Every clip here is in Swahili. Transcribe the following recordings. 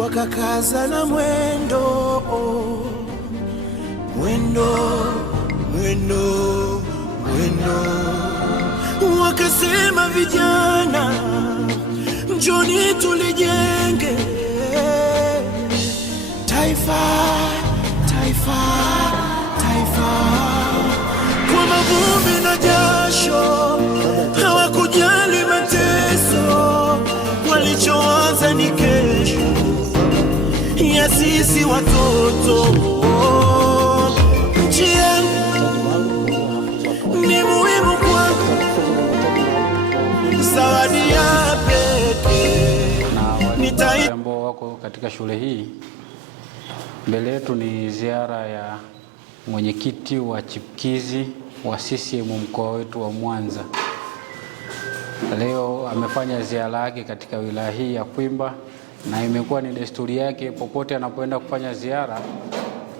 wakakaza na mwendo, wakasema vijana, njoni tulijenge taifa, kwa mavumbi na jasho, hawakujali mateso, walichoanza ni kesho ya sisi watoto. Nchi ni muhimu kwangu, zawadi ya pekee wale ambao wako katika shule hii. Mbele yetu ni ziara ya mwenyekiti wa chipkizi wa CCM mkoa wetu wa Mwanza. Leo amefanya ziara yake katika wilaya hii ya Kwimba, na imekuwa ni desturi yake popote anapoenda kufanya ziara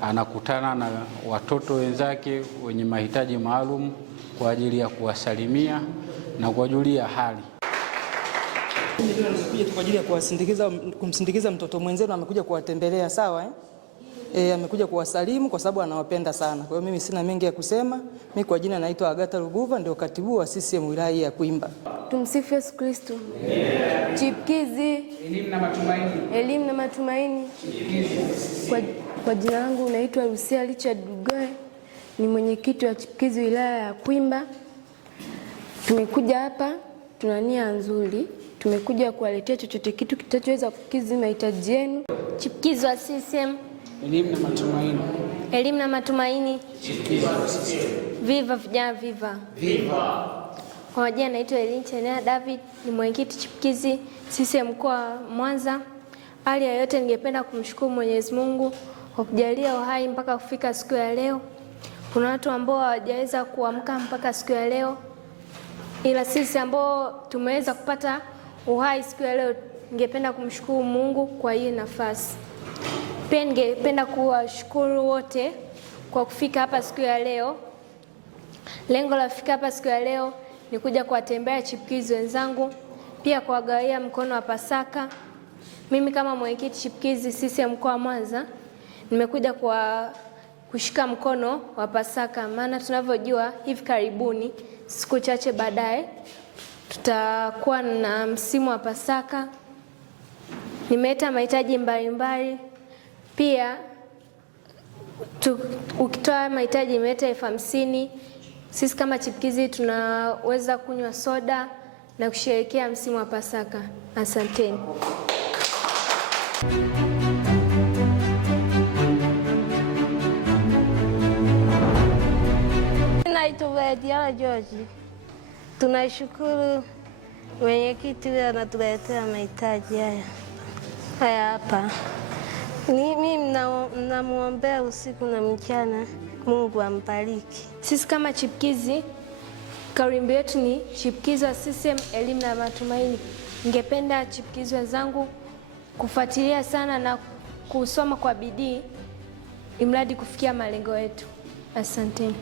anakutana na watoto wenzake wenye mahitaji maalum kwa ajili ya kuwasalimia na kuwajulia hali. Nimekuja kwa ajili ya kumsindikiza mtoto mwenzenu, amekuja kuwatembelea, sawa amekuja kuwasalimu kwa sababu anawapenda sana. Kwa hiyo mimi sina mengi ya kusema. Mimi kwa jina naitwa Agatha Luguva, ndio katibu wa CCM wilaya ya Kwimba. Tumsifu Yesu Kristo. Chipkizi, elimu na matumaini. Kwa jina langu naitwa Lucia Richard Lugoe, ni mwenyekiti wa chipkizi wilaya ya Kwimba. Tumekuja hapa, tuna nia nzuri. Tumekuja kuwaletea chochote kitu kitachoweza kukidhi mahitaji yenu. Chipkizi wa CCM, elimu na matumaini. Elimu na matumaini. Viva vijana, viva. Viva. Kwa majina naitwa Elinchenia David, ni mwenyekiti chipkizi CCM mkoa wa Mwanza. Hali ya yote ningependa kumshukuru Mwenyezi Mungu kwa kujalia uhai mpaka kufika siku ya leo. Kuna watu ambao hawajaweza kuamka mpaka siku ya leo, ila sisi ambao tumeweza kupata uhai siku ya leo, ningependa kumshukuru Mungu kwa hii nafasi. Pia ningependa kuwashukuru wote kwa kufika hapa siku ya leo. Lengo la kufika hapa siku ya leo ni kuja kuwatembea chipkizi wenzangu, pia kuwagawia mkono wa Pasaka. Mimi kama mwenyekiti chipkizi CCM mkoa wa Mwanza nimekuja kushika mkono wa Pasaka, maana tunavyojua hivi karibuni, siku chache baadaye, tutakuwa na msimu wa Pasaka. Nimeleta mahitaji mbalimbali. Pia ukitoa mahitaji nimeleta 50,000. Sisi kama chipkizi tunaweza kunywa soda na kusherehekea msimu wa Pasaka. Asanteni. Naitwa Diana George. Tunashukuru mwenyekiti huyu anatuletea mahitaji haya hapa. Mimi namuombea usiku na mchana, Mungu ambariki. Sisi kama chipkizi, kauli yetu ni chipkizi wa CCM, elimu na matumaini. Ningependa chipkizi wenzangu kufuatilia sana na kusoma kwa bidii, imradi kufikia malengo yetu. Asanteni.